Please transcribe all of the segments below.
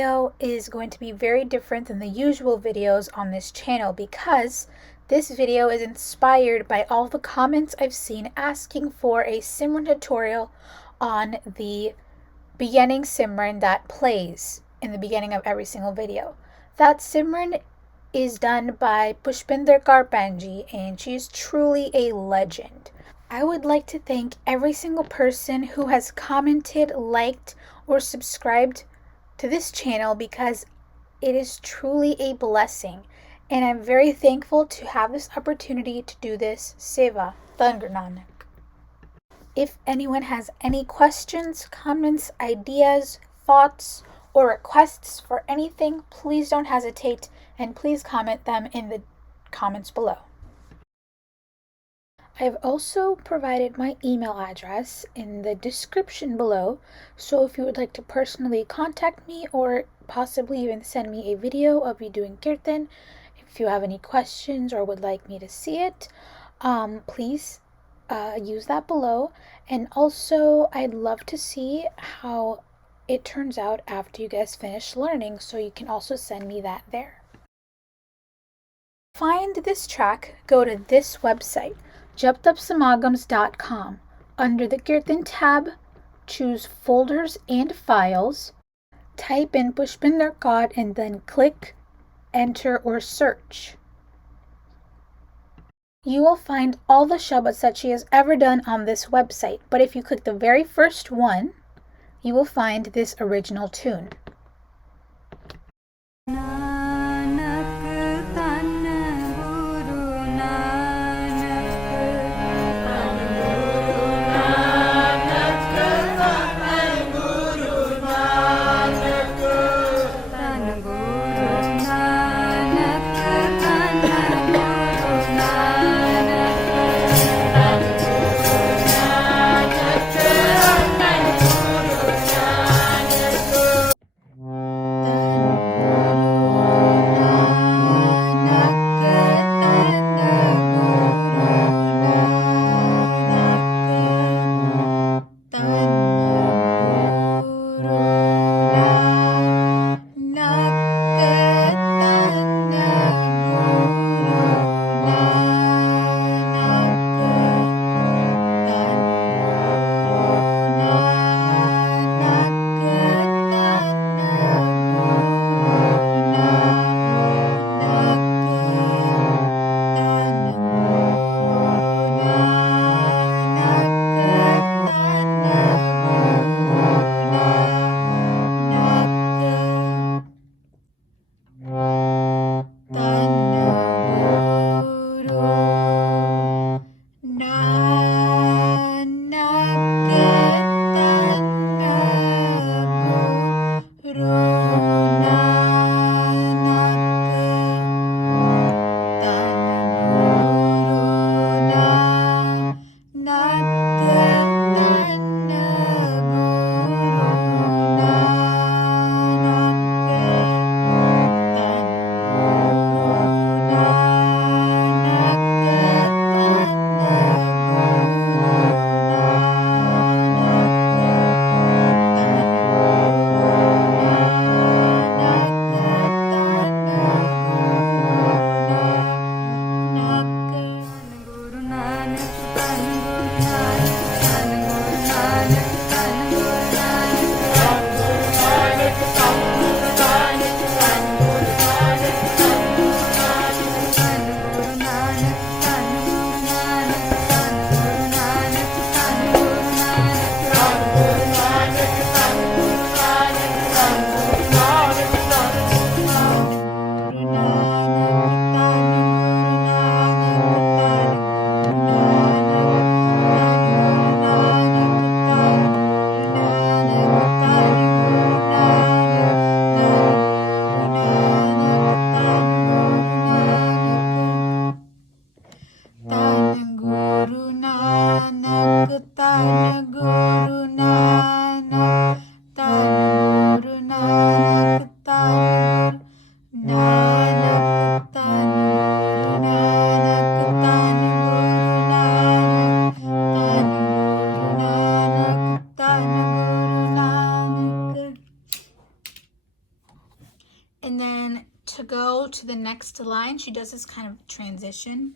video is going to be very different than the usual videos on this channel because this video is inspired by all the comments I've seen asking for a Simran tutorial on the beginning Simran that plays in the beginning of every single video. That Simran is done by Pushpinder Kaur and she is truly a legend. I would like to thank every single person who has commented, liked, or subscribed to this channel because it is truly a blessing, and I'm very thankful to have this opportunity to do this seva, Dhan Guru Nanak. If anyone has any questions, comments, ideas, thoughts, or requests for anything, please don't hesitate and please comment them in the comments below. I've also provided my email address in the description below, so if you would like to personally contact me or possibly even send me a video of me doing Kirtan, if you have any questions or would like me to see it, please use that below. And also, I'd love to see how it turns out after you guys finish learning, so you can also send me that there. To find this track, go to this website, Atlanta Under the Kirtan tab, choose Folders and Files, type in Pushpinder Kaur and then click Enter or Search. You will find all the Shabaths that she has ever done on this website, but if you click the very first one, you will find this original tune. to the next line, she does this kind of transition.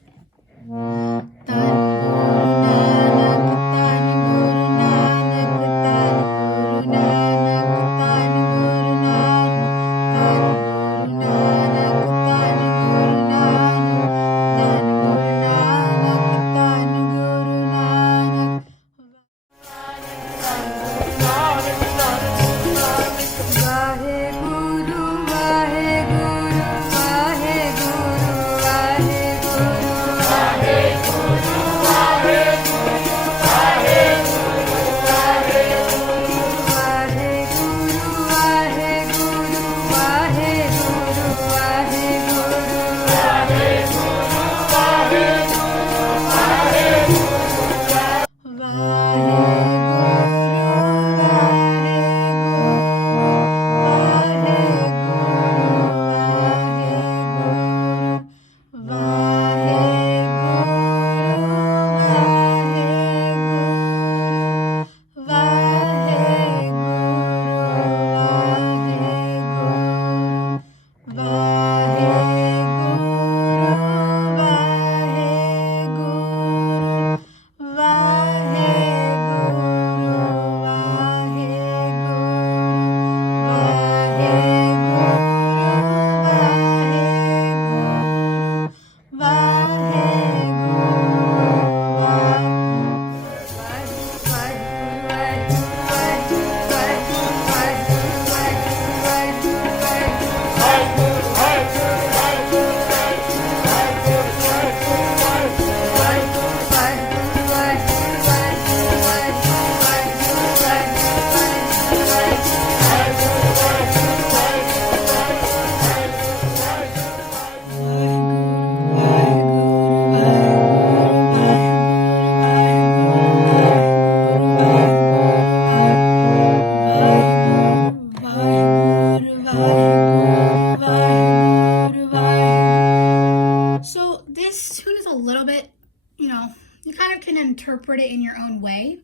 Interpret it in your own way.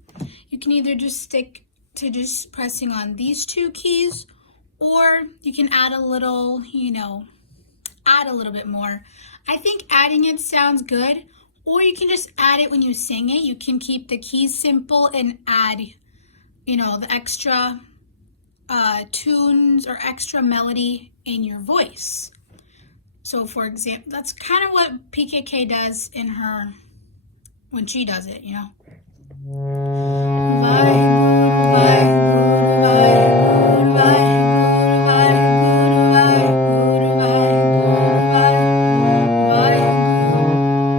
You can either just stick to just pressing on these two keys, or you can add a little, add a little bit more. I think adding it sounds good, or you can just add it when you sing it. You can keep the keys simple and add, the extra tunes or extra melody in your voice. So for example, that's kind of what PKK does in her, when she does it,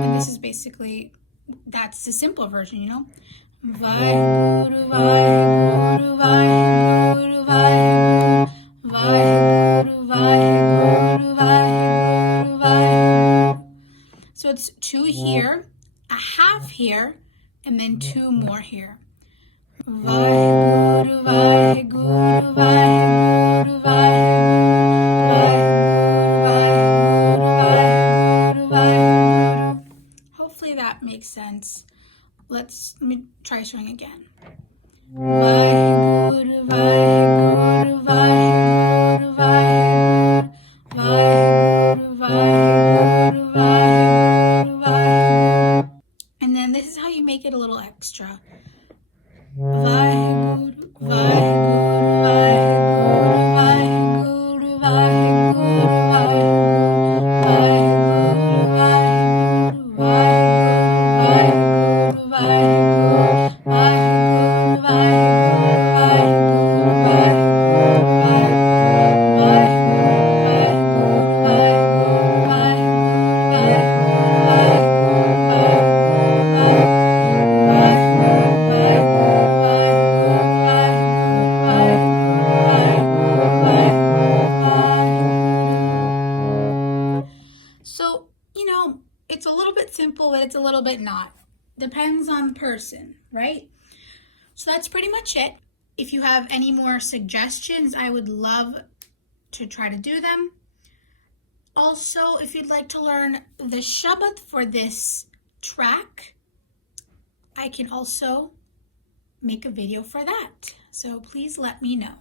And this is basically, that's the simple version, Waheguru, Waheguru, Waheguru, Waheguru, Waheguru, Waheguru, Waheguru. So it's 2 here, a half here, and then 2 more here. Waheguru, Waheguru, Waheguru, Waheguru, Waheguru. Hopefully that makes sense. Let me try showing again. Waheguru, Waheguru, Waheguru, Waheguru, Waheguru, Waheguru, Waheguru, Waheguru. And then this is how you make it a little extra. Waheguru, Waheguru, Waheguru, Waheguru, Waheguru, Waheguru, Waheguru, Waheguru, Waheguru, Waheguru, Waheguru, but it's a little bit not. Depends on the person, right? So that's pretty much it. If you have any more suggestions, I would love to try to do them. Also, if you'd like to learn the Shabath for this track, I can also make a video for that. So please let me know.